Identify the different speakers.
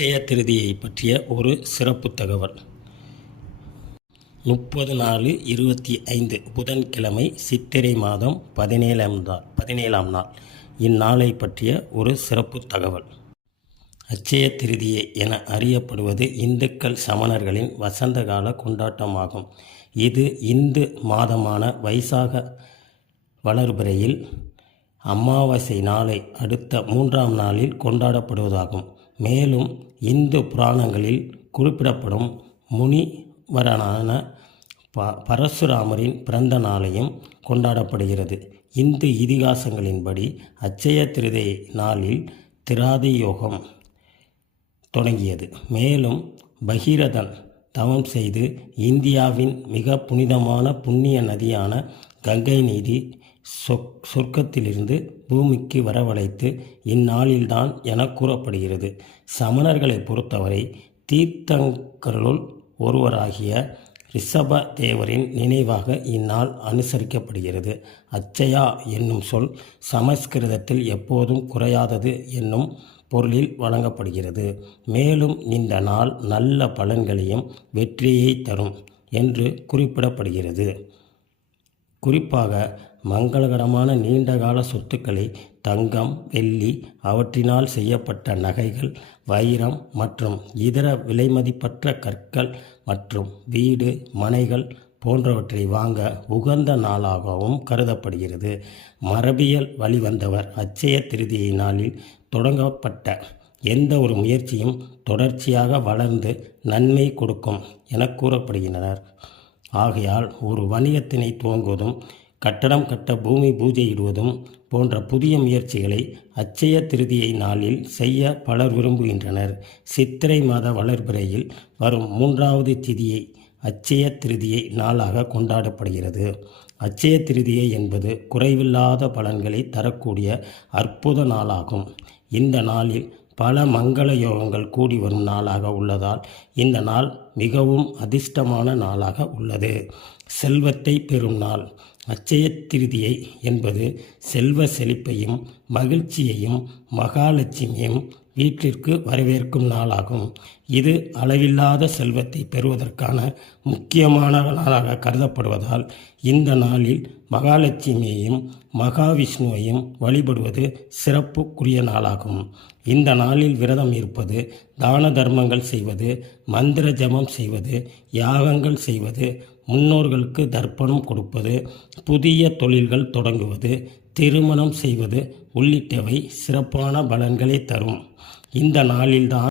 Speaker 1: அட்சய திருதியை பற்றிய ஒரு சிறப்பு தகவல். முப்பது நாலு இருபத்தி ஐந்து புதன்கிழமை சித்திரை மாதம் பதினேழாம் நாள் பதினேழாம் நாள். இந்நாளை பற்றிய ஒரு சிறப்பு தகவல். அட்சய திருதியை என அறியப்படுவது இந்துக்கள் சமணர்களின் வசந்த கால கொண்டாட்டமாகும். இது இந்து மாதமான வைசாக வளர்பிறையில் அமாவாசை நாளை அடுத்த மூன்றாம் நாளில் கொண்டாடப்படுவதாகும். மேலும் இந்து புராணங்களில் குறிப்பிடப்படும் முனிவரனான ப பரசுராமரின் பிறந்த நாளையும் கொண்டாடப்படுகிறது. இந்து இதிகாசங்களின்படி அட்சய திருதை நாளில் திராதி யோகம் தொடங்கியது. மேலும் பகீரதன் தவம் செய்து இந்தியாவின் மிக புனிதமான புண்ணிய நதியான கங்கை நீதி சொக் சொர்க்கத்திலிருந்து பூமிக்கு வரவழைத்து இந்நாளில்தான் என கூறப்படுகிறது. சமணர்களை பொறுத்தவரை தீர்த்தங்கருள் ஒருவராகிய ரிஷப தேவரின் நினைவாக இந்நாள் அனுசரிக்கப்படுகிறது. அச்சயா என்னும் சொல் சமஸ்கிருதத்தில் எப்போதும் குறையாதது என்னும் பொருளில் வழங்கப்படுகிறது. மேலும் இந்த நாள் நல்ல பலன்களையும் வெற்றியை தரும் என்று குறிப்பிடப்படுகிறது. குறிப்பாக மங்களகரமான நீண்டகால சொத்துக்களை தங்கம் வெள்ளி அவற்றினால் செய்யப்பட்ட நகைகள் வைரம் மற்றும் இதர விலைமதிப்பற்ற கற்கள் மற்றும் வீடு மனைகள் போன்றவற்றை வாங்க உகந்த நாளாகவும் கருதப்படுகிறது. மரபியல் வழிவந்தவர் அச்சய திருதியை நாளில் தொடங்கப்பட்ட எந்த ஒரு முயற்சியும் தொடர்ச்சியாக வளர்ந்து நன்மை கொடுக்கும் என கூறப்படுகின்றனர். ஆகையால் ஒரு வணிகத்தினை துவங்குவதும் கட்டடம் கட்ட பூமி பூஜையிடுவதும் போன்ற புதிய முயற்சிகளை அச்சய திருதியை நாளில் செய்ய பலர் விரும்புகின்றனர். சித்திரை மாத வளர்பிறையில் வரும் மூன்றாவது திதியை அச்சய திருதியை நாளாக கொண்டாடப்படுகிறது. அச்சய திருதியை என்பது குறைவில்லாத பலன்களை தரக்கூடிய அற்புத நாளாகும். இந்த நாளில் பல மங்கள யோகங்கள் கூடி வரும் நாளாக உள்ளதால் இந்த நாள் மிகவும் அதிர்ஷ்டமான நாளாக உள்ளது. செல்வத்தை பெறும் நாள். அச்சய திருதியை என்பது செல்வ செழிப்பையும் மகிழ்ச்சியையும் மகாலட்சுமியும் வீட்டிற்கு வரவேற்கும் நாளாகும். இது அளவில்லாத செல்வத்தை பெறுவதற்கான முக்கியமான நாளாக கருதப்படுவதால் இந்த நாளில் மகாலட்சுமியையும் மகாவிஷ்ணுவையும் வழிபடுவது சிறப்புக்குரிய நாளாகும். இந்த நாளில் விரதம் இருப்பது தான தர்மங்கள் செய்வது மந்திர ஜபம் செய்வது யாகங்கள் செய்வது முன்னோர்களுக்கு தர்ப்பணம் கொடுப்பது புதிய தொழில்கள் தொடங்குவது திருமணம் செய்வது உள்ளிட்டவை சிறப்பான பலன்களை தரும். இந்த நாளில்தான்